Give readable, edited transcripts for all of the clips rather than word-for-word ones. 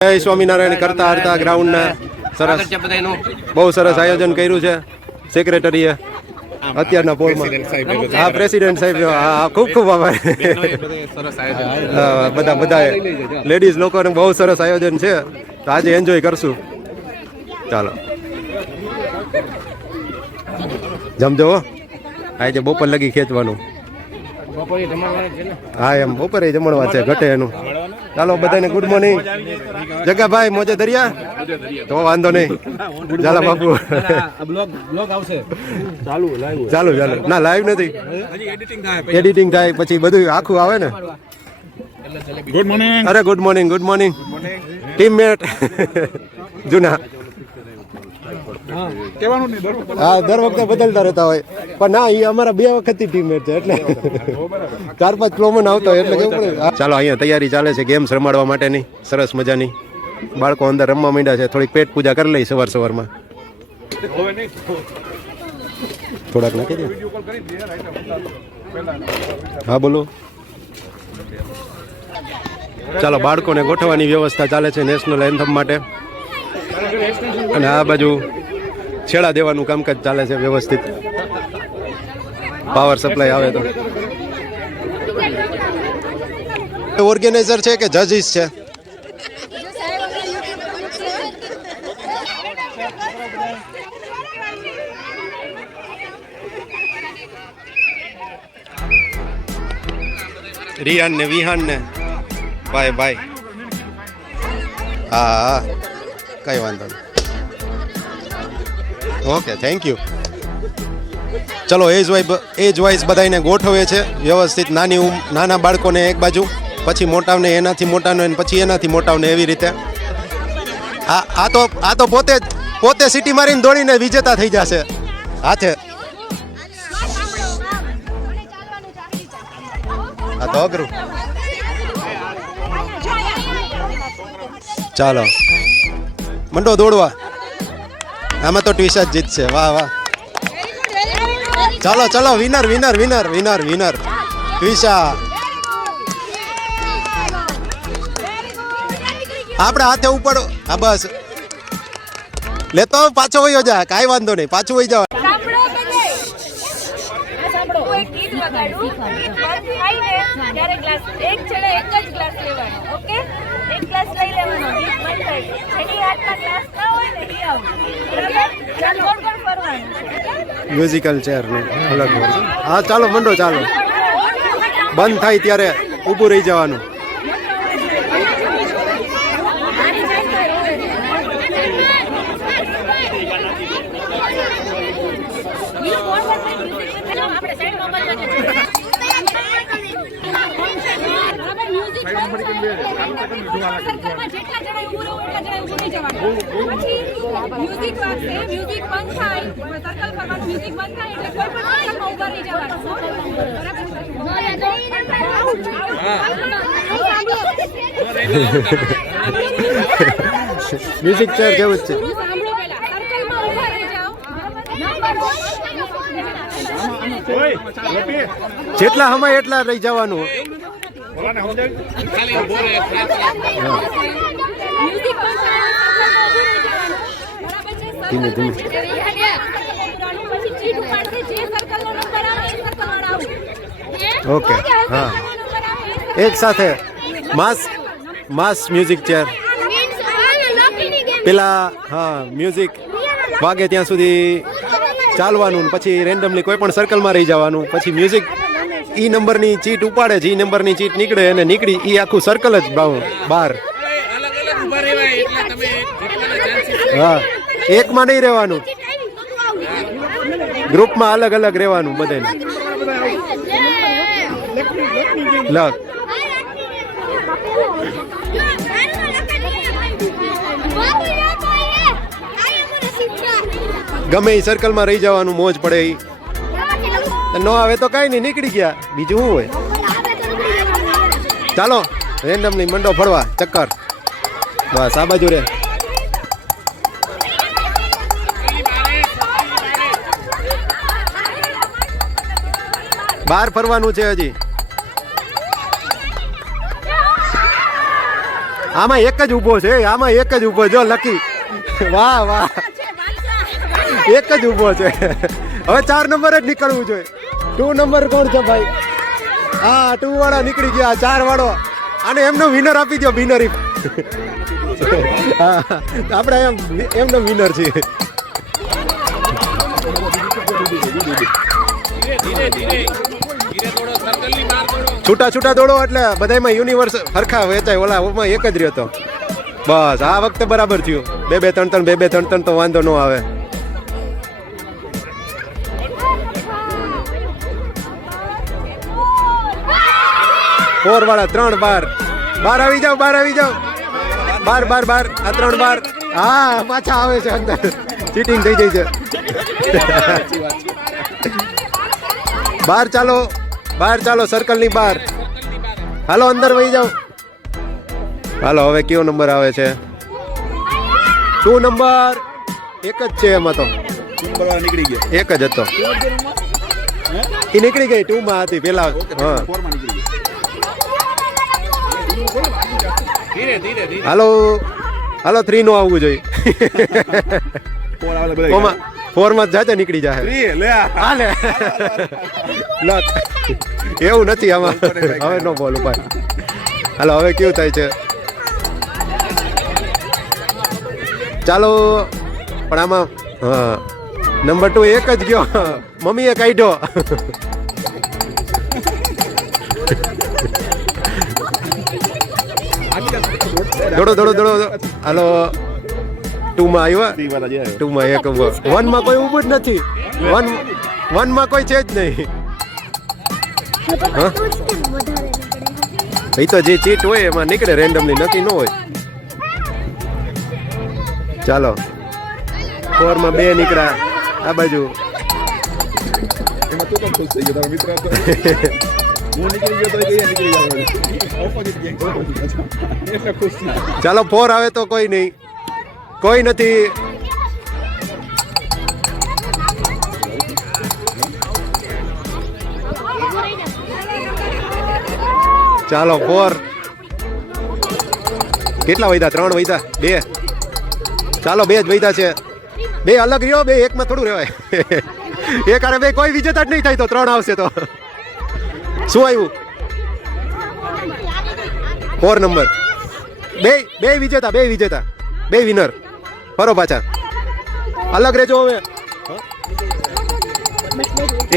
જય સ્વામિનારાયણ કરતા હરતા ગ્રાઉન્ડના સરસ બહુ સરસ આયોજન કર્યું છે સેક્રેટરીએ અત્યારના પોલમાં. હા, પ્રેસિડેન્ટ સાહેબ, હા, ખૂબ ખૂબ આભાર. બધા લેડીઝ લોકોને બહુ સરસ આયોજન છે, તો આજે એન્જોય કરશું. ચાલો જમજો. આજે બપોર લગી ખેંચવાનું. હા, એમ બપોરે જમણવા છે, ઘટે એનું. ચાલો બધાને ગુડ મોર્નિંગ. જગાભાઈ મોજે દરિયા તો વાંધો નહીં. ચાલો બાપુ, ચાલુ ના લાઈવ નથી, એડિટિંગ થાય પછી બધું આખું આવે ને. Good morning. અરે good morning, good morning teammate જૂના. હા, દર વખતે બદલતા રહેતા હોય, પણ ના, એ અમારા 2 વખતથી ટીમમેટ છે, એટલે 4-5 પ્લોમન આવતો એટલે કેવું પડે. ચાલો, અહીંયા તૈયારી ચાલે છે ગેમ્સ રમાડવા માટેની, સરસ મજાની. બાળકો અંદર રમવા માંડ્યા છે. થોડીક પેટ પૂજા કરી લઈ સવારમાં. થોડાક નાખી દે. હા બોલો. ચાલો, બાળકોને ગોઠવવાની વ્યવસ્થા ચાલે છે નેશનલ એન્થમ માટે, અને આ બાજુ છેડા દેવાનું કામકાજ ચાલે છે વ્યવસ્થિત. પાવર સપ્લાય આવે તો. ઓર્ગેનાઇઝર છે કે જજીસ છે? રિહાન ને વિહાન ને બાય બાય. હા, કઈ વાંધો નહીં. Okay, thank you. ચલો, એજ વાઇઝ બધાને ગોઠવે છે વ્યવસ્થિત. નાના બાળકોને એક બાજુ, પછી મોટાને એનાથી મોટાને, પછી એનાથી મોટાને, એવી રીતે. આ તો પોતે સિટી મારીને દોડીને વિજેતા થઈ જશે હાથે. આ તો અઘરું. ચાલો મંડો દોડવા. આમાં તો ટ્વિશા જ જીતશે. વાહ વાહ. ચાલો ચાલો, winner winner winner winner winner Twisha. આપણે હાથે ઉપર. હા બસ, લેતો પાછો વયો જા, કાંઈ વાંધો નહીં, પાછું વહી જાવ. મ્યુઝિકલ ચેર ને અલગ હોય. હા ચાલો મંડો, ચાલો. બંધ થાય ત્યારે ઊભું રહી જવાનું. મ્યુઝિક ચેર કેવું જ છે. જેટલા હમાય એટલા રહી જવાનું. ધીમે ધીમે. ઓકે, હા, એક સાથે માસ મ્યુઝિક ચેર. પેલા હા, મ્યુઝિક વાગે ત્યાં સુધી ચાલવાનું, પછી રેન્ડમલી કોઈ પણ સર્કલમાં રહી જવાનું. પછી મ્યુઝિક ઈ નંબરની ચીટ ઉપાડે, જે નંબરની ચીટ નીકળે અને નીકળી ઈ આખું સર્કલ જ બહાર. હા, એકમાં નહીં રહેવાનું, ગ્રુપમાં અલગ અલગ રહેવાનું બધાને. લગ ગમે એ સર્કલમાં રહી જવાનું, મોજ પડે. ન આવે તો કાંઈ નહીં, નીકળી ગયા, બીજું શું હોય. ચાલો રેન્ડમલી મંડો ફરવા ચક્કર. બસ આ બાજુ રે. બહાર ફરવાનું છે હજી. આમાં એક જ ઊભો છે, આમાં એક જ ઊભો જો લકી. વાહ વાહ, એક જ ઊભો છે. હવે 4 નંબર જ નીકળવું જોઈએ. 2 નંબર કોણ છે ભાઈ? હા 2 વાળા નીકળી ગયા, 4 વાળો. અને એમનો વિનર આપી દો, વિનર. હા આપણે એમનો વિનર છીએ. છૂટા છૂટા દોડો એટલે બધામાં યુનિવર્સ હરખા વેચાય. ઓલા ઓમાં એક જ રહ્યો. બસ આ વખતે બરાબર થયું. 2-2-3-3 2-2-3-3 તો વાંધો ન આવે. 4 વાળા 3 બાર આવી જાવ, બહાર આવી જાવ. બાર આ 3 બાર. હા પાછા આવે છે અંદર. ચીટિંગ થઈ જાય છે. બહાર ચાલો સર્કલની બહાર. હાલો અંદર વહી જાઓ. હાલો હવે કયો નંબર આવે છે? 2 નંબર. એક જ છે એમાં તો. નીકળી ગયો. એક જ હતો. એ નીકળી ગઈ 2 માં હતી પેલા. હા હાલો 3 નો આવવું જોઈએ. 4 માં જાતે નીકળી જાય. હાલે એવું નથી આમાં. હવે નો બોલું ભાઈ. હાલો હવે કેવું થાય છે? ચાલો પણ આમાં હા નંબર 2 એક જ ગયો. મમ્મીએ કાઢ્યો. દોડો. હાલો 2 માં આવ્યા. 2 માં એક 1 માં કોઈ ઊભું જ નથી. 1 માં કોઈ છે જ નહીં. એ તો જે ચીટ હોય એમાં નીકળે, રેન્ડમલી નક્કી ન હોય. ચાલો 4 માં 2 નીકળ્યા આ બાજુ. ચાલો 4 આવે તો કોઈ નહીં, કોઈ નથી. ચાલો 4 કેટલા વૈધા? 3 વૈધા, 2. ચાલો 2 જ વૈધા છે. 2 અલગ રહ્યો, 2 એકમાં થોડું રહેવાય. એક અરે 2 કોઈ વિજેતા જ નહીં થાય તો 3 આવશે તો શું આવ્યું? 4 નંબર. 2 વિજેતા, 2 વિનર. ફરો પાછા અલગ રહેજો. હવે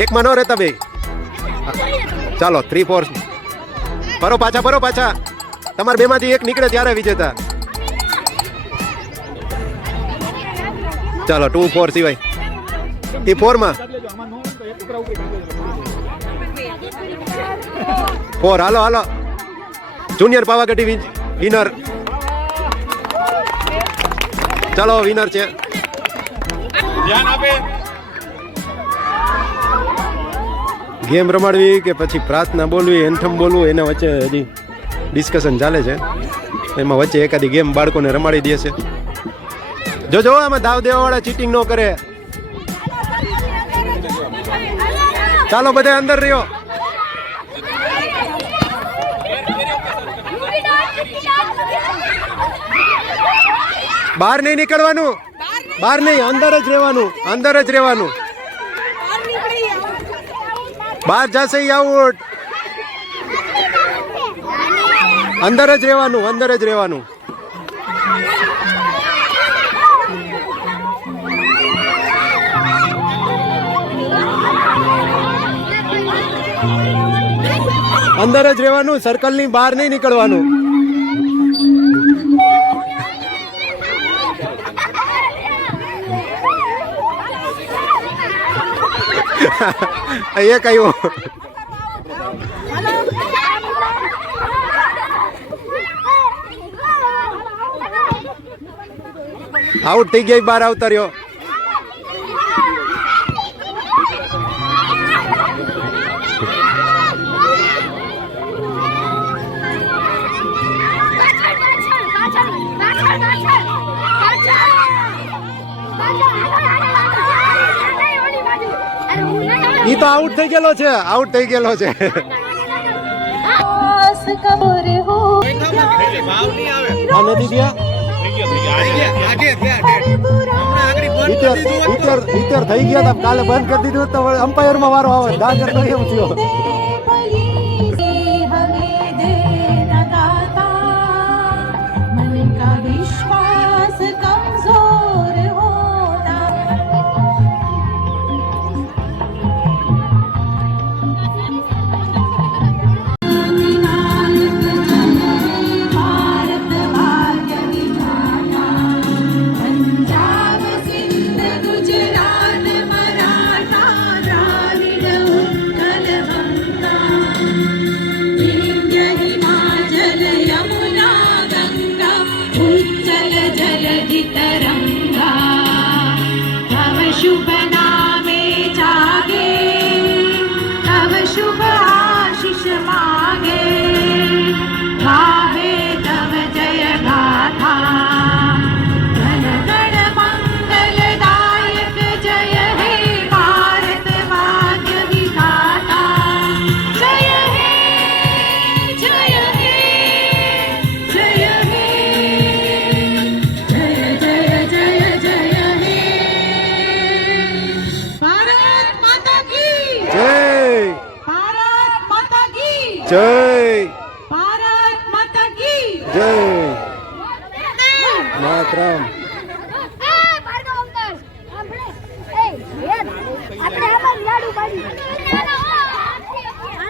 એકમાં ન રહેતા 2. ચાલો 3-4 ફરો પાછા. તમારે 2 માંથી એક નીકળે ત્યારે વિજેતા. ચાલો 2-4 સિવાય એ 4 માં 4. હાલો જુનિયર પાવાગઢી વિનર. ચાલો વિનર છે. ગેમ રમાડવી કે પછી પ્રાર્થના બોલવી, એન્થમ બોલવું, એના વચ્ચે હજી ડિસ્કશન ચાલે છે. એમાં વચ્ચે એકાદી ગેમ બાળકોને રમાડી દે છે. જો આમાં દાવ દેવાવાળા ચીટિંગ ન કરે. ચાલો બધા અંદર રહ્યો. બહાર નહીં નીકળવાનું, બહાર નહીં, અંદર જ રહેવાનું. બહાર જશે આઉટ. અંદર જ રહેવાનું. અંદર જ રહેવાનું, સર્કલની બહાર નહીં નીકળવાનું. એક આવ્યો. આઉટ થઈ ગયા, બહાર આવતા રહ્યો. ઈ તો આઉટ થઈ ગયેલો છે. આ નથી થયા ઇતર થઈ ગયા હતા કાલે બંધ કરી દીધું તો અમ્પાયર માં વારો આવે ડાગર તો એમ થયો शुभ नामे जागे तव शुभ आशीष मागे गावे तव जय गाथा गण गण मंगलदायक जय हे भारत भाग्य विधाता जय हे जय हे जय हे जय जय जय जय हे भारत माता की જય भारत माता की જય भारत माता की જય માતરમ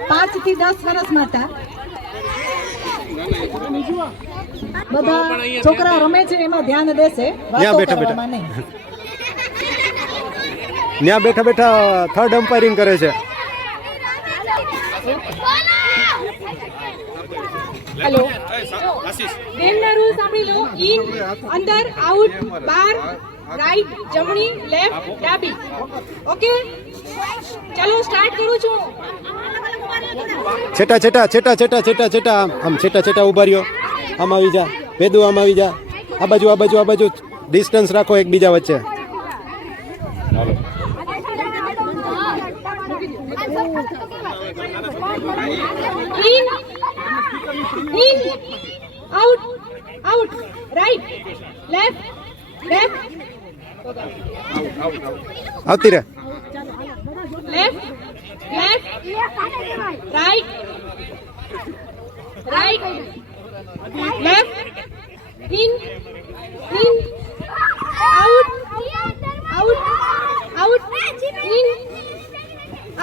5 થી 10 વર્ષ માતા બધા છોકરા રમે છે એમાં ધ્યાન દેશે ત્યાં બેઠા બેઠા ત્યાં બેઠા બેઠા થર્ડ અમ્પાયરિંગ કરે છે હેલો ગેમના રૂલ સાંભળી લો ઇન અંદર આઉટ બાર રાઈટ જમણી લેફ્ટ ડાબી ઓકે ચલો સ્ટાર્ટ કરું છું છેટા છેટા છેટા છેટા છેટા છેટા આમ છેટા છેટા ઉભા રહ્યો આમ આવી જા ભેદુ આમ આવી જા આ બાજુ આ બાજુ આ બાજુ ડિસ્ટન્સ રાખો એકબીજા વચ્ચે in out out right left left આવતી રે left left right right left in out out out in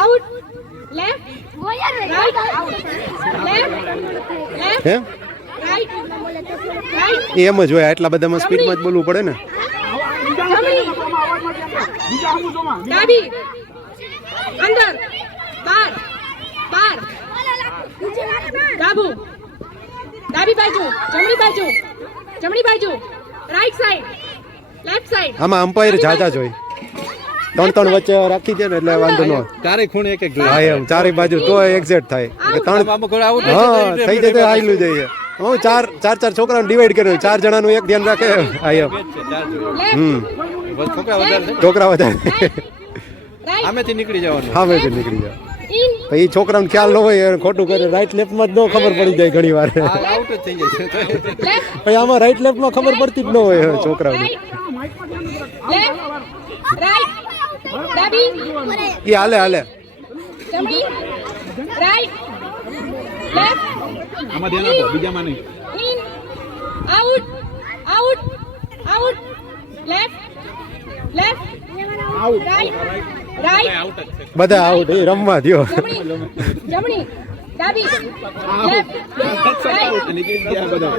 out left right left left હે right right એમ જ હોય આટલા બધામાં સ્પીડમાં જ બોલવું પડે ને ડાબી અંદર બાર બાર ડાબુ ડાબી બાજુ જમણી બાજુ રાઈટ સાઈડ લેફ્ટ સાઈડ આમાં અમ્પાયર જાજા જ હોય ત્રણ ત્રણ વચ્ચે રાખી દે ને એટલે વાંધો ન હોય ચારે ખૂણે એક એક હા એમ ચારે બાજુ તો એક્ઝેક્ટ થાય એટલે ત્રણ હા થઈ જાય તો આયલું જઈએ હું ચાર ચાર ચાર છોકરાને ડિવાઈડ કર્યો 4 જણાનું એક ધ્યાન રાખે હા એમ છોકરા વધારે આમેથી નીકળી જવાનું સામેથી નીકળી જાય પછી છોકરાને ખ્યાલ ન હોય એ ખોટું કરે રાઈટ લેફ્ટમાં જ ન ખબર પડી જાય ઘણી વાર આઉટ જ થઈ જાય પછી આમાં રાઈટ લેફ્ટમાં ખબર પડતી જ ન હોય છોકરાઓને રાઈટ ડાબી એ હાલે હાલે જમણી રાઈટ લેફ્ટ આમાં ધ્યાન આપો બીજામાં નહીં in out out out left left out right right બધા આઉટ એ રમવા દ્યો જમણી ડાબી left right નીકળી ગયા બધા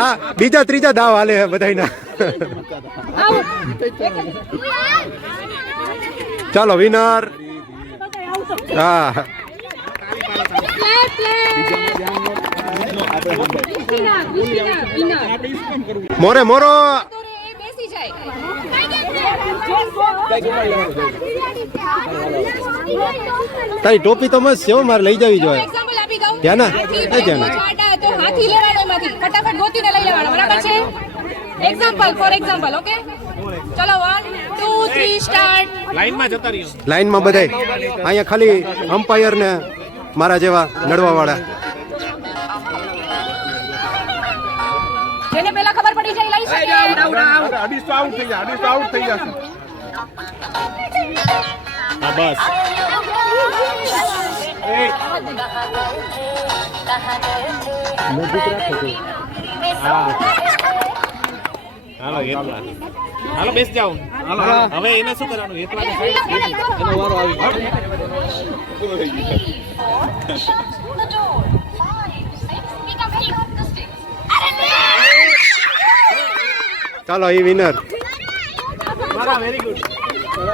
હા બીજા ત્રીજા દાવ હાલે બધાયના out ચાલો વિનર હા left left winner મોરે મોરો એ બેસી જાય તારી ટોપી તો મસ્ત છે હો, મારે લઈ જવી જોઈએ એક્ઝામ્પલ આપી દઉં ધ્યાના? હાથી એ ધ્યાના? છાંટા તો હાથી લેવાનો એમાંથી ફટાફટ ગોતીને લઈ લેવાનો બરાબર છે એક્ઝામ્પલ ફોર એક્ઝામ્પલ ઓકે ચલો 1 2 3 સ્ટાર્ટ લાઈનમાં જતા રહીએ લાઈનમાં બધાય અહીંયા ખાલી અમ્પાયર ને મારા જેવા લડવા વાળા પડી જાય લઈ શકે. અઢીસો આઉટ થઈ જાય, 250 આઉટ થઈ જશે. હા બસ. હાલો એટલા. હાલો બેસ જાઓ. હવે એને શું કરવાનું? એટલા એનો વારો આવી ગયો. ચાલો એ વિનર. Very good.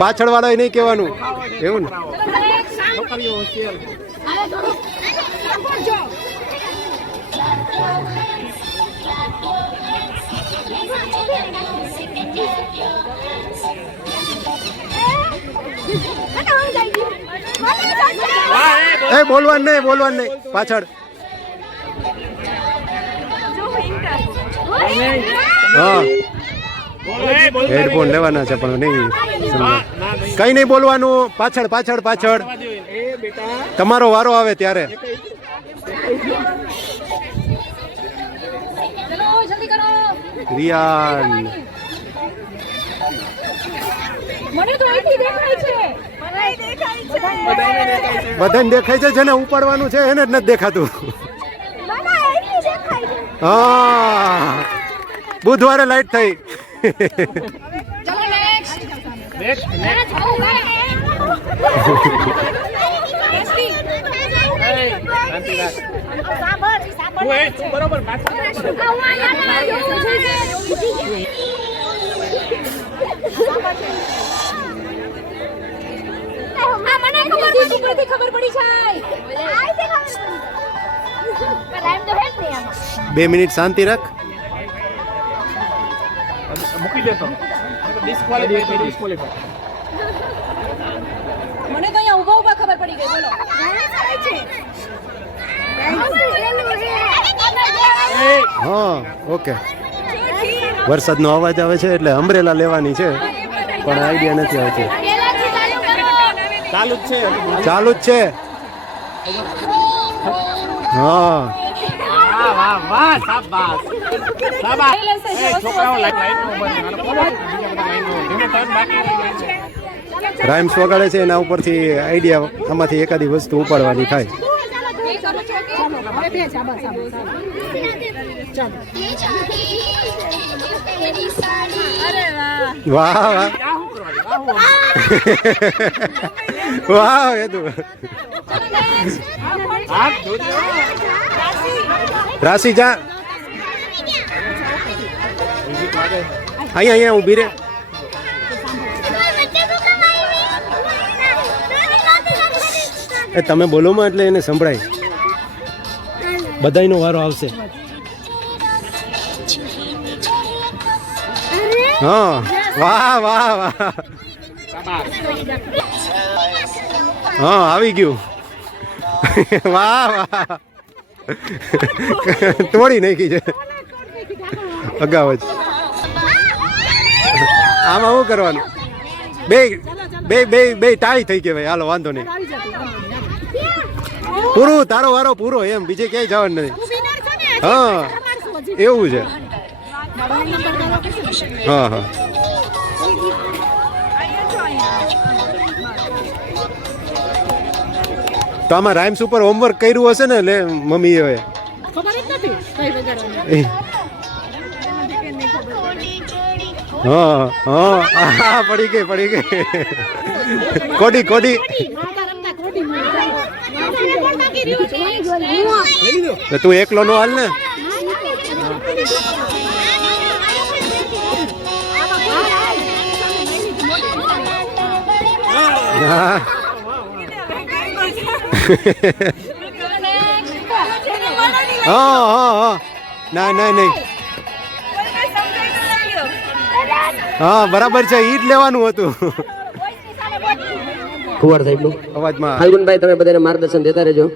પાછળ વાળો નહીં કહેવાનું એવું ને. છોકરીઓ હોશિયાર. એ બોલવાનું નહીં પાછળ. હા હેડફોન લેવાના છે પણ નહીં સમજાય. કઈ નહીં બોલવાનું. પાછળ પાછળ પાછળ. તમારો વારો આવે ત્યારે. ચલો જલ્દી કરો. રિયાન મને તો અહીંથી દેખાય છે. બધાને દેખાય છે. જેને ઉપાડવાનું છે એને જ નથી દેખાતું. હા બુધવારે લાઈટ થઈ. ચલો નેક્સ્ટ. નેક્સ્ટ તું બરોબર ખબર પડી જાય. 2 મિનિટ શાંતિ રાખ. મૂકી દેતો. ડિસ્ક્વોલિફાય. મને તો અહીંયા ઊભા ઊભા ખબર પડી ગઈ. બોલો. હા ઓકે. વરસાદનો અવાજ આવે છે એટલે અમ્બ્રેલા લેવાની છે પણ આઈડિયા નથી આવતી. ચાલુ જ છે. ચાલુ જ છે. હા વાહ વાહ શાબાશ શાબાશ. છોકરાઓ લાઈન રાઇમ્સ વગાડે છે એના ઉપરથી આઈડિયા આમાંથી એકાદી વસ્તુ ઉપાડવાની થાય. વાહ વાહ વાહ એ તો રાશિ જા અહીંયા ઊભી રે. એ તમે બોલો માં એટલે એને સંભળાય. બધાયનો વારો આવશે. હા વાહ વાહ વાહ. હા આવી ગયું. વાહ વાહ. તોડી નાખી છે અગાઉ જ. આમાં શું કરવાનું? બે બે બે બે ટાઈ થઈ કહેવાય. હાલો વાંધો નહીં. પૂરું તારો વારો પૂરો એમ. બીજે ક્યાંય જવાનું નથી. હા એવું છે. હા હા તો આમાં રાઇમ્સ ઉપર હોમવર્ક કર્યું હશે ને લે મમ્મીએ. હા હા પડી ગઈ પડી ગઈ. કોડી કોડી. તું એકલો નો હાલ ને. હા હા હા ના ના નહીં. હા બરાબર છે. ઈ જ લેવાનું હતું. કુંવર સાહેબનું અવાજમાં. ફાલ્ગુનભાઈ તમે બધાને માર્ગદર્શન દેતા રહેજો.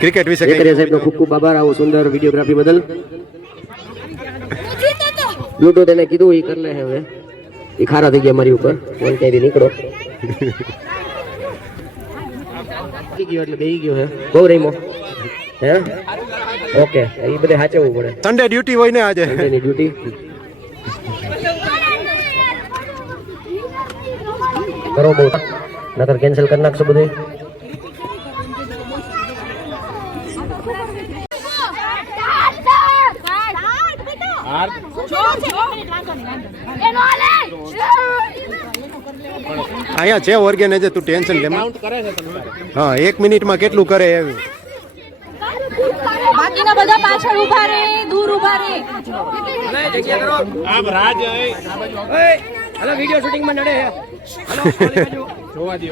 ક્રિકેટ વિશે વેકરિયા સાહેબનો ખૂબ ખૂબ આભાર આવો સુંદર વિડીયોગ્રાફી બદલ. બ્લૂટૂથ એને કીધું એ કરી લે હવે. એ ખારા થઈ ગયા મારી ઉપર. ફોન ક્યાંથી નીકળો ગયો એટલે બેહી ગયો હે. બહુ રહીમો. હે ઓકે એ બધે સાચવવું પડે સન્ડે ડ્યુટી હોય ને આજે એની ડ્યુટી કરો બહુ નકર કેન્સલ કરી નાખશો બધું અહીંયા છે ઓર્ગેનાઇઝર, તું ટેન્શન લે. કાઉન્ટ કરે છે તમે. હા 1 મિનિટમાં કેટલું કરે એવું. બાકીના બધા પાછળ ઊભા રહે, દૂર ઊભા રહે. આમ રાજ હાલો વિડિયો શૂટિંગ માં નડે જોવા દો.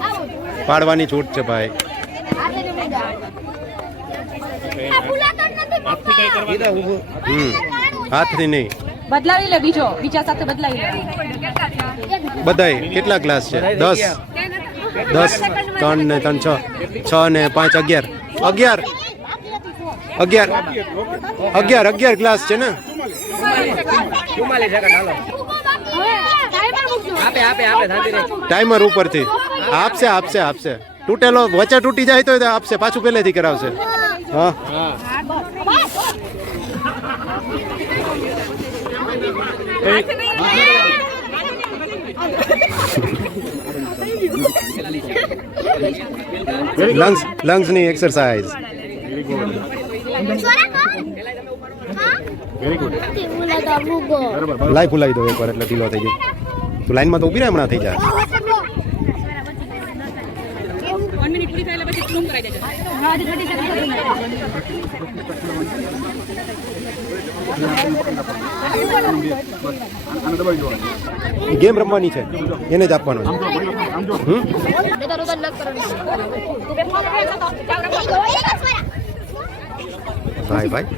હાલો પાડવાની છૂટ છે ભાઈ. હાથથી કઈ કરવા હાથથી નહીં. બદલાવી લે, બીજા સાથે બદલાવી લે. બધાય કેટલા ક્લાસ છે? 10 3 ને 3 6 6 ને 5 11 11 ક્લાસ છે ને. 44 સેકન્ડ હાલો આપે ટાઈમર ઉપરથી આપશે. તૂટેલો વચ્ચે તૂટી જાય તો આપશે, પાછું પહેલેથી કરાવશે. હા લંગ્સની એક્સરસાઇઝ. લાઈ ફુલાવી દો એકવાર એટલે ઢીલો થઈ જાય. તું લાઈનમાં તો ઊભી રહે, હમણાં થઈ જાય. 1 મિનિટ પૂરી થાય એટલે પછી ઝૂમ કરાઈ દેજો. ગેમ રમવાની છે, એને જ આપવાનો છે. ભાઈ ભાઈ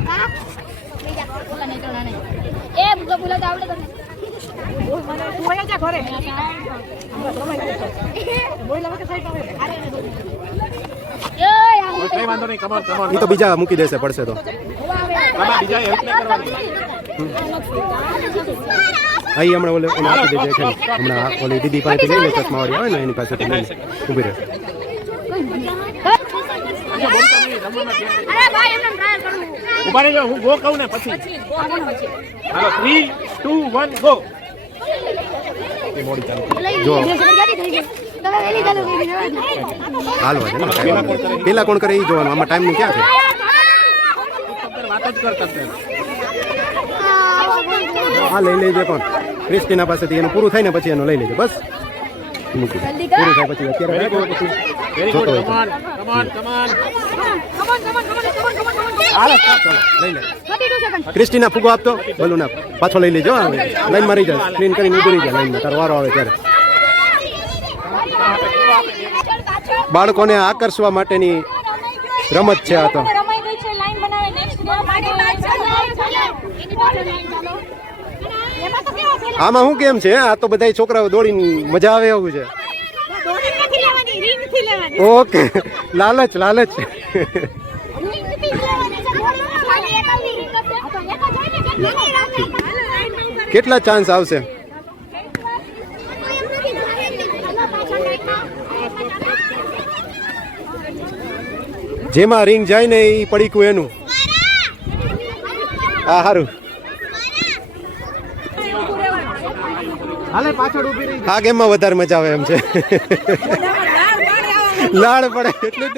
કઈ વાંધો નહીં. કમોન એ તો બીજા મૂકી દેશે, પડશે તો. બીજા હેલ્પ નહીં કરવાની. અહીં હમણાં ઓલે એને આપી દેજે છે. હમણાં ઓલી દીદી પાસેથી લઈ લે, ચશ્માવાળી આવે ને એની પાસેથી લઈ લે. ઊભી રહે. ઉભા રહેજો, હું ગો કહું ને પછી. હાલો 3 2 1 ગો. જો હાલવા છે ને. પેલા કોણ કરે એ જોવાનું. આમાં ટાઈમનું ક્યાં છે? વાત જ કરતા હતા. હા લઈ લેજે. પણ ક્રિસ્ટીના પાસેથી એનું પૂરું થાય ને પછી એનું લઈ લેજે. બસ મૂકી દે. પૂરું થાય પછી અત્યારે વેરી ગુડ. પછી વેરી જોતો ગુડ. હોય કમોન. હાલો લઈ લે. ક્રિસ્ટીના ફૂગો આપતો બોલું ના પાછો લઈ લેજો. લાઈનમાં રહી જાય, સ્ક્રીન કરીને ઉભી રહી જાય લાઈનમાં. તારો વારો આવે ત્યારે. બાળકોને આકર્ષવા માટેની રમત છે આ તો. રમાઈ ગઈ છે, લાઈન બનાવે. નેક્સ્ટ આમાં શું કેમ છે? આ તો બધા છોકરાઓ દોડીને મજા આવે એવું છે. ઓકે લાલચ કેટલા ચાન્સ આવશે? જેમાં રિંગ જાય ને એ પડીકું એનું. હા સારું. આ ગેમમાં વધારે મજા આવે એમ છે. લાડ પડે એટલે જ.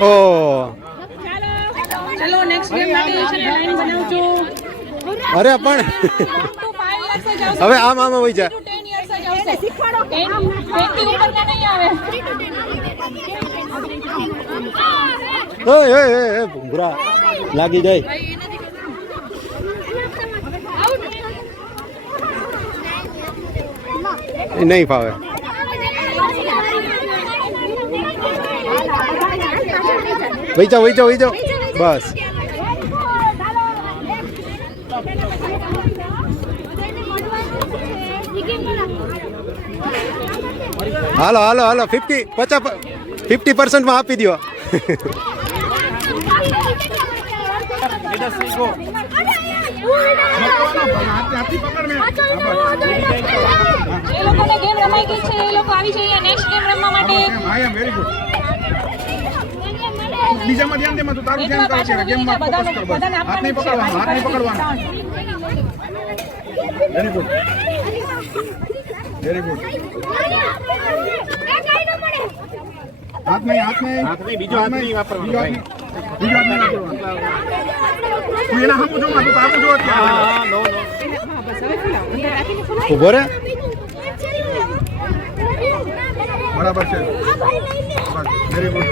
ઓ ચલો નેક્સ્ટ ગેમ માટે છે ને લાઈન બનાવજો. અરે પણ હવે આમ હોય જા. 10 years જ આવશે. 10 20 ઉપરના નહીં આવે. ઓય ભૂરા લાગી જાય. નહીં ફાવે. વહી જાઓ બસ. હાલો હાલો હાલો 50% માં આપી દો. એ લોકોને ગેમ રમાઈ ગઈ છે, એ લોકો આવી જઈએ નેક્સ્ટ ગેમ રમવા માટે. બીજામાં ધ્યાન દે, માં તું તારું ધ્યાન કર છે, ગેમમાં ફોકસ કર બસ. હાથ નહીં પકડવાનો, હાથ નહીં પકડવાનો. Very good, very good. હાથ નહીં, બીજો હાથ નહીં વાપરવાનો. બીજો હાથ નહીં વાપરવાનો. તું એના સામું જો, માં તું તારું જો અત્યારે. હા, નો નો. ઉભો રે. બરાબર છે, વેરી ગુડ.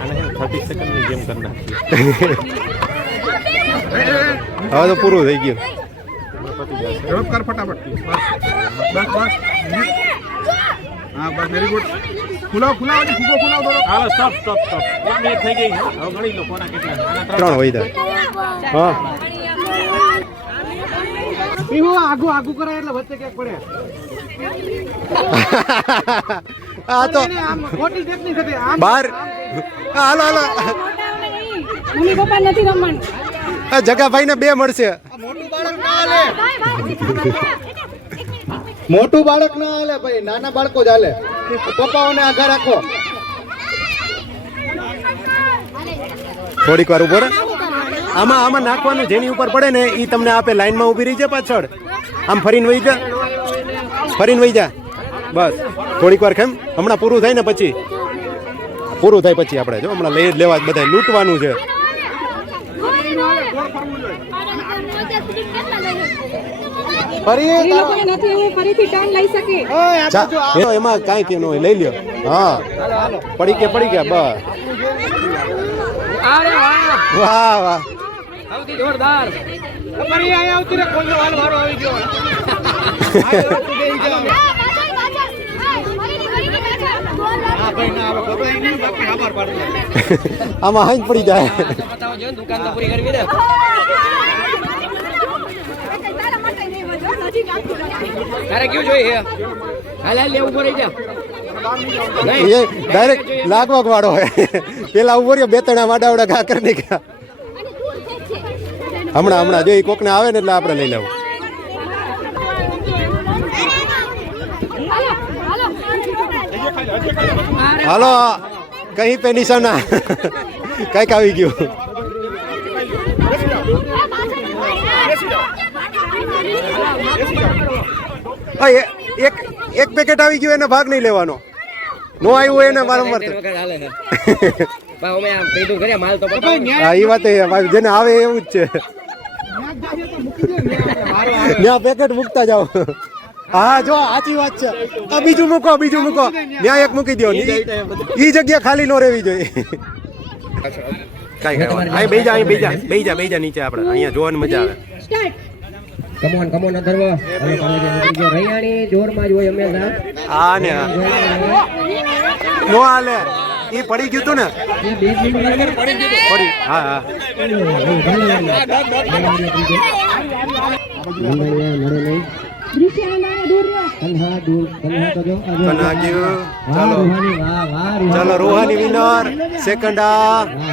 આને 30 સેકન્ડની ગેમ કરી નાખી. હવે તો પૂરું થઈ ગયું. ઝડપ કર ફટાફટ. બસ બસ. હા બસ, વેરી ગુડ. ફૂલાવ ફૂલાવ, ફૂગો ફૂલાવ થોડો. હાલો સ્ટોપ સ્ટોપ સ્ટોપ. 1 મિનિટ થઈ ગઈ. હવે ગણી લો કોના કેટલા. આના 3 વૈધા. હા આગુ કરાય એટલે વચ્ચે ક્યાંક પડે. આ તો ખોટી ટેકનિક હતી. બાર. હાલો હાલો. મમ્મી પપ્પા નથી રમવાનું. આ જગાભાઈ ને 2 મળશે. મોટું બાળક ના હાલે ભાઈ, નાના બાળકો જ હાલે. પપ્પાઓને આગળ રાખો. થોડીક વાર ઉભો રહે. આમાં નાખવાનું જેની ઉપર પડે ને એ તમને આપે. લાઈનમાં ઊભી રહી છે પાછળ. આમ ફરીને વહી જા, બસ. થોડીક વાર કેમ, હમણાં પૂરું થાય ને પછી આપણે જો હમણાં લઈ લેવા જ બધા લૂંટવાનું છે. ફરી એ લોકોને નથી એવું ફરીથી ટર્ન લઈ શકે. એમાં કાંઈ કે ન હોય, લઈ લ્યો. હા પડી ગયા બસ. વાહ વાહ. સૌથી જોરદાર. ફરી અહીંયા આવતું રે, કોઈનો વાલ વારો આવી ગયો. આમાં હાઈ પડી જાય. બતાવો જો, દુકાન તો પૂરી કરવી દે. તારે કેવું જોઈએ? હાલ હાલ લે, ઉભો રહી જા. એ ડાયરેક્ટ લાગવાગ વાળો હોય. પેલા ઉભો રહ્યો, 2-3 વાડાવડા ઘા કરી નાખ્યા. હમણાં જો એ કોકને આવે ને એટલે આપણે લઈ લેવું. હાલો કहीं पे નિશાના. કઈક આવી ગયું. એક પેકેટ આવી ગયું, એને ભાગ નહીં લેવાનો. નો આવ્યું હોય એને વારંવાર. હા એ વાત જેને આવે એવું જ છે. ત્યાં પેકેટ મૂકતા જાઓ. હા જો સાચી વાત છે. આ બીજું મૂકો. ત્યાં એક મૂકી દો. ઈ જગ્યા ખાલી નો રહેવી જોઈએ. કઈ અહીં બેહી જા નીચે. આપણે અહીંયા જોવાની મજા આવે. કમોન અધર્વ. રૈયાણી જોરમાં જ હોય હંમેશા. હા ને નો હાલે. ઈ પડી ગયું તું ને. પડી. હા ચાલો રોહાની વિનર, સેકન્ડ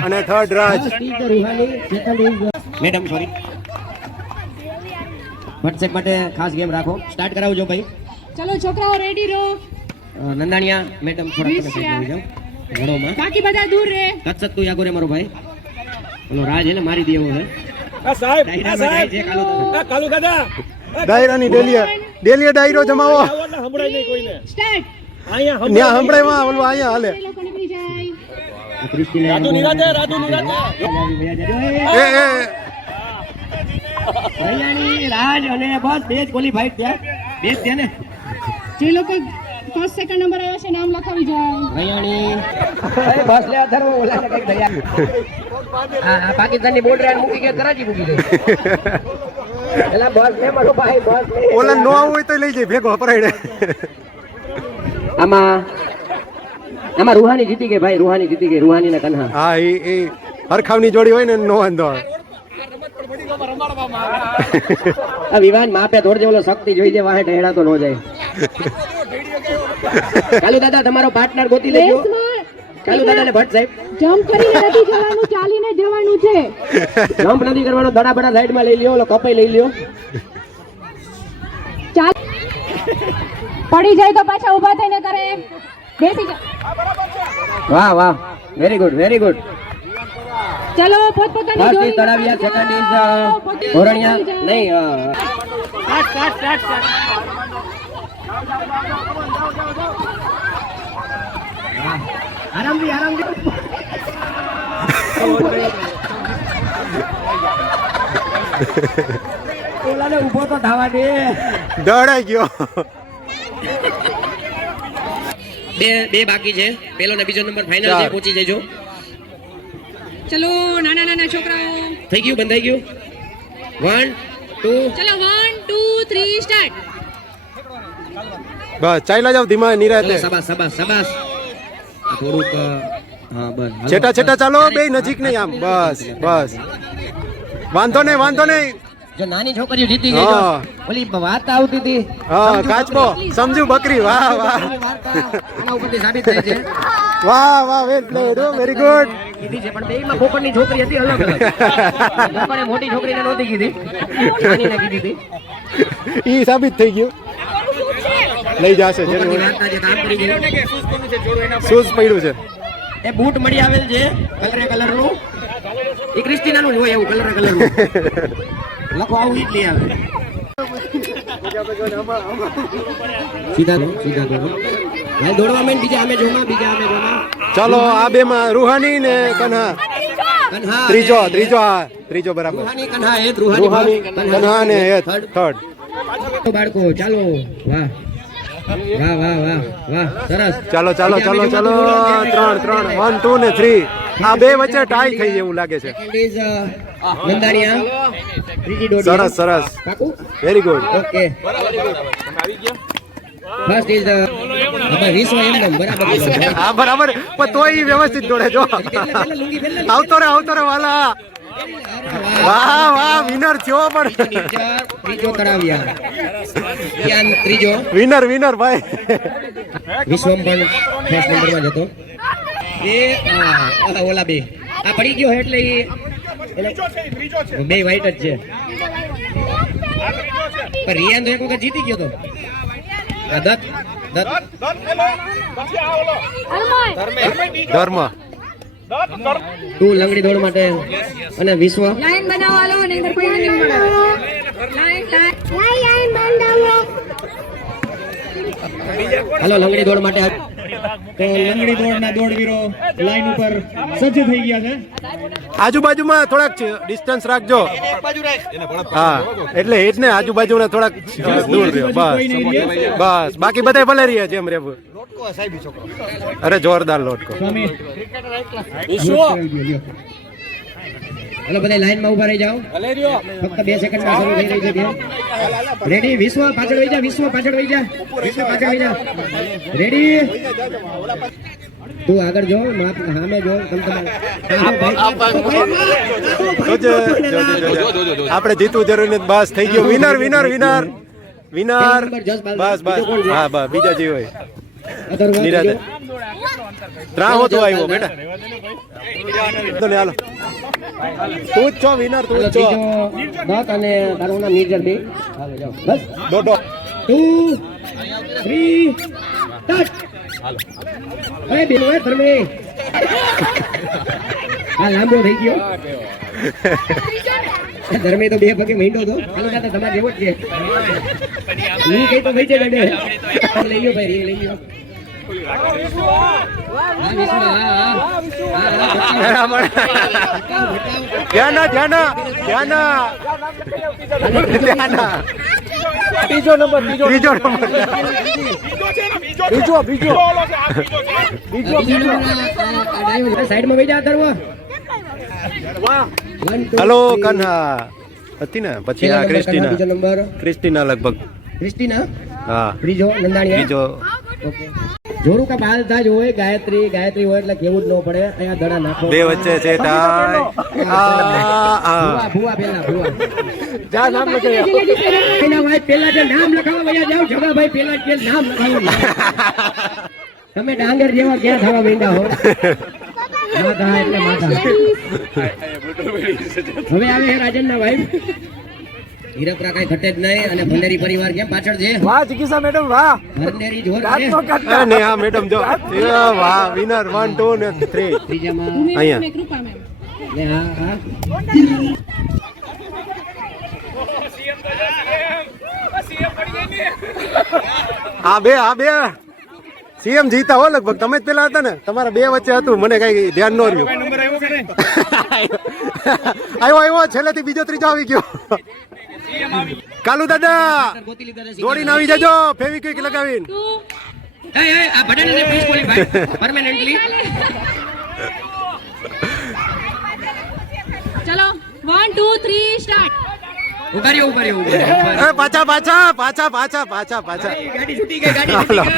અને થર્ડ રાજ. મેડમ સોરી, વોટ્સએપ માટે ખાસ ગેમ રાખો. સ્ટાર્ટ કરાવજો ભાઈ. ચલો છોકરાઓ રેડી રહો. નંદાણીયા મેડમ થોડા તમે સાઈડ આવી જાઓ. ઘડોમાં બાકી બધા દૂર રહે. કચ્છ તું યાગો રે મારો ભાઈ. ઓલો રાજ એને મારી દે એવો છે. ડાયરાની ડેલીએ ડાયરો જમાવો. સ્ટાર્ટ. ત્યાં સંભળાય માં ઓલું અહીંયા હાલે. એ લોકો નીકળી જાય. રાજ અને બસ બે જ ક્વોલિફાઈડ થયા. બે જ થયા ને. જે લોકો ફર્સ્ટ સેકન્ડ નંબર આવ્યો છે નામ લખાવી જાય. રૈયાણી બસ લે અધર્વ ઓલાને કઈક દયા. હા પાકિસ્તાનની બોર્ડર મૂકી ગયા, કરાચી મૂકી ગઈ. એલા બસ લે મારો ભાઈ, બસ લે. ઓલા નો આવું હોય તો લઈ જાય ભેગો પરાયડે. આમાં રૂહાની જીતી ગઈ ભાઈ. રૂહાની ને કન્હા. હા એ હરખાવની જોડી હોય ને નો વાંધો. આ વિવાન માપે થોડજે ઓલો શક્તિ જોઈ દે વાહે ઢેડા તો નો જાય. કાલુ દાદા તમારો પાર્ટનર ગોતી લેજો. કાલુ દાદા ને ભટ્ટ સાહેબ જમ્પ કરીને નથી જવાનું, ચાલીને જવાનું છે. જમ્પ નથી કરવાનો, દડા બડા સાઈડમાં લઈ લ્યો, ઓલો કપાઈ લઈ લ્યો. ચાલ પડી જાય તો પાછા ઊભા થઈને કરે. બેસી જા. વાહ વાહ, વેરી ગુડ વેરી ગુડ. ચલો પોતપોતાની ફર્સ્ટ જોડી ઇઝ તળાવિયા, સેકન્ડ ઇઝ ઓરણિયા નહીં આરામથી આરામથી. ઓલાને ઊભો તો થવા દે. દોડાઈ ગયો. બે બાકી છે, પેલો ને બીજો નંબર ફાઇનલ છે, પહોંચી જજો. ચલો નાના નાના છોકરાઓ. થઈ ગયું, બંધાઈ ગયું. 1 2 ચલો 1 2 3 સ્ટાર્ટ. બસ ચાલ્યા જાવ ધીમા નિરાતે. શાબાશ શાબાશ શાબાશ. આ થોડુંક હા બસ હાલો. છેટા છેટા ચાલો, બે નજીક નહીં આમ. બસ બસ, વાંધો નહીં વાંધો નહીં. જો નાની છોકરીઓ જીતી ગઈ જો. હા. ઓલી વાત આવતી હતી. હા કાચબો સમજુ બકરી. વાહ વાહ આના ઉપરથી સાબિત થાય છે. વાહ વાહ, વેલ પ્લેડ, વેરી ગુડ. કીધી છે પણ બેયમાં પોપટની છોકરી હતી અલગ અલગ. પોપટે મોટી છોકરીને નહોતી કીધી, નાનીને કીધી હતી. ઈ સાબિત થઈ ગયું. લઈ જશે પોપટની વાર્તા જે કામ કરી ગઈ. શૂઝ પડ્યું છે. એ બૂટ મળી આવેલ છે કલરે કલરનું. એ ક્રિસ્ટીનાનું જ હોય એવું કલરે કલરનું. લખો આવું ઈ જ લઈ આવે. સીધા દો સીધા દો. ભાઈ દોડવા માંડ, બીજા અમે જોમાં, બીજા અમે જોમાં. ચલો આ બે માં રૂહાની ને કન્હા. કન્હા ત્રીજો ત્રીજો હા ત્રીજો બરાબર. રૂહાની કન્હા એ રૂહાની કન્હા ને એ થર્ડ. બાળકો ચાલો. વાહ વાહ વાહ વાહ વાહ સરસ. ચાલો ચાલો ચાલો ચાલો, 3 3 1 2 ને 3. આ બે વચ્ચે ટાઈ થઈ એવું લાગે છે. નંદાણીયા ત્રીજી દોડી. સરસ સરસ, પાકું very good. Okay. First is આપણે વિશ્વ એમનેમ બરાબર છે. હા બરાબર, પણ તોય ઈ વ્યવસ્થિત દોડે જો. આવતો રે વાલા. વાહ વાહ, વિનર થયો પણ. ત્રીજો તળાવિયા. યાન ત્રીજો. વિનર વિનર ભાઈ. વિશ્વમ પણ ફર્સ્ટ નંબરમાં જ હતો. એ ઓલા બે આ પડી ગયો એટલે બે વાઈટ જ છે. પણ રિયાન તો એક વખત જીતી ગયો તો. આ દત્ત ધર્મ. તું લંગડી દોડ માટે અને વિશ્વ. લાઈન બનાવો લો, નહીંતર કોઈ નહીં મળે. લાઈન બનાવો. હાલો લંગડી દોડ માટે. તો લંગડી દોડના દોડવીરો લાઈન ઉપર સજ્જ થઈ ગયા છે. આજુબાજુમાં થોડાક ડિસ્ટન્સ રાખજો. હા એટલે એ જ ને, આજુબાજુના થોડાક દૂર રહ્યો બસ બસ. બાકી બધા ભલે રહ્યા જેમ રહેવું. અરે જોરદાર લોટકો. સ્વામી હાલો બધા લાઈનમાં ઉભા રહી જાઓ. ફક્ત 2 સેકન્ડમાં શરૂ થઈ રહી છે ગેમ. રેડી? વિશ્વ પાછળ વહી જા, વિશ્વ પાછળ વહી જા, વિશ્વ પાછળ વહી જા. રેડી? તું આગળ જો, માપ સામે જો. આપણે જીતવું જરૂરી નથી. બસ થઈ ગયું. Winner winner winner winner. બસ બસ હા બસ, બીજા જે હોય નિરાતે. ત્રાહો તો આવ્યો બેટા. તો ને હાલો, તું જ છો વિનર, તું જ છો. દત્ત અને તારું નામ નિર્જર બે. હાલો જાઓ બસ. દોડો. 2 3 સ્ટાર્ટ. અરે બેનો એ ધર્મે આ લાંબો થઈ ગયો. ધર્મે તો 2 પગે મીંડો તો. હાલો દાદા તમારે જેવો જ છે. ની કઈ તો થઈ છે બેડે. લઈ લ્યો ભાઈ, લઈ લ્યો. ત્રીજો નંબર. સાઈડમાં બેજા ધર્મ. હલો કન્હા હતી ને, પછી આ બીજો નંબર ક્રિસ્ટીના લગભગ. ક્રિસ્ટીના. હા ત્રીજો નંદાણીયા. બીજો. ઓકે. જોરું કા બાલતા જ હોય, ગાયત્રી હોય એટલે કેવું જ ન પડે. અહીંયા દડા નાખો. બે વચ્ચે છે ટાઈ. ભૂવા પેલા ભૂવા. એના ભાઈ પેલા જે નામ લખાવો વયા જાઓ જગાભાઈ પેલા જે નામ લખાવો તમે ડાંગર જેવા ક્યાં થવા માંડ્યા હો માતા એટલે માતા હવે આવે છે રાજનના ભાઈ હીરપરા કઈ ઘટે જ નહીં અને ભંડેરી પરિવાર કેમ પાછળ છે વાહ ચિકિત્સા મેડમ વાહ ભંડેરી જોર છે અને હા મેડમ જો વાહ વિનર 1 2 ને 3 ત્રીજામાં અહીંયા કૃપા મેમ ને હા હા આ બે સીએમ જીતા હો લગભગ તમે જ પેલા હતા ને તમારા બે વચ્ચે હતું મને કઈ ધ્યાન ન રહ્યું આવ્યો છેલ્લેથી બીજો ત્રીજો આવી ગયો કાલુ દાદા ગોતી લીધા છે દોડીને આવી જજો ફેવિક્વિક લગાવીને એ આ ભડાને પ્લીઝ ક્વોલિફાઈ પરમેનન્ટલી ચલો 1 2 3 સ્ટાર્ટ ઉભા રહ્યો એ પાછા ગાડી છૂટી ગઈ ગાડી છૂટી ગઈ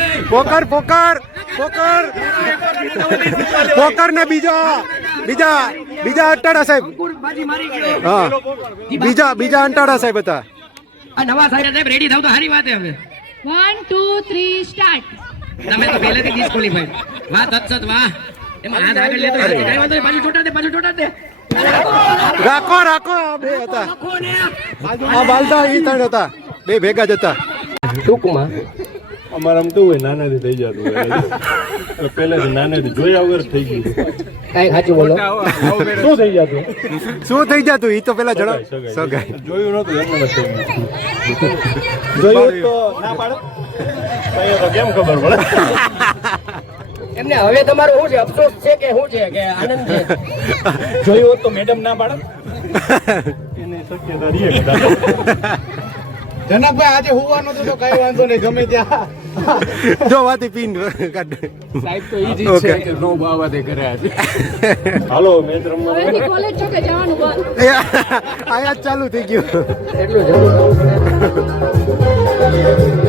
પોકર ને બીજા અંટાળા સાહેબ બાજી મારી ગયો હા બીજા અંટાળા સાહેબ હતા આ નવા સાહેબ રેડી થાવ તો સારી વાત છે હવે 1 2 3 સ્ટાર્ટ તમે તો પહેલેથી ડિસ્ક્વોલિફાઈડ વાહ તત્સત વાહ એમાં હાથ આગળ લેતો કઈ વાંધો નહીં પાછું છોટા દે રાખો આ બે હતા આ બાલતા ઈ ત્રણ હતા બે ભેગા જ હતા ટૂંકમાં અમારામાં કેવું હોય નાનાથી થઈ જતું હોય પહેલેથી નાનાથી જોયા વગર થઈ ગયું કઈ સાચું બોલો શું થઈ જતું શું થઈ જતું ઈ તો પેલા જણાવ સગાઈ જોયું નતું એમને નથી જોયું તો ના પાડો તો કેમ ખબર પડે એમને હવે તમારું શું છે અફસોસ છે કે શું છે કે આનંદ છે જોયું હોત તો મેડમ ના પાડે એની શક્યતા રહી કદાચ જનકભાઈ આજે હોવાનો તો કઈ વાંધો નહીં ગમે ત્યાં જો વાતી પીન કાઢ સાહેબ તો ઈ જ છે કે નો બાવા કરે આજે હાલો મેચ રમવા હવેથી કોલેજ ચોકે જવાનું બંધ આયા ચાલુ થઈ ગયું એટલું જરૂર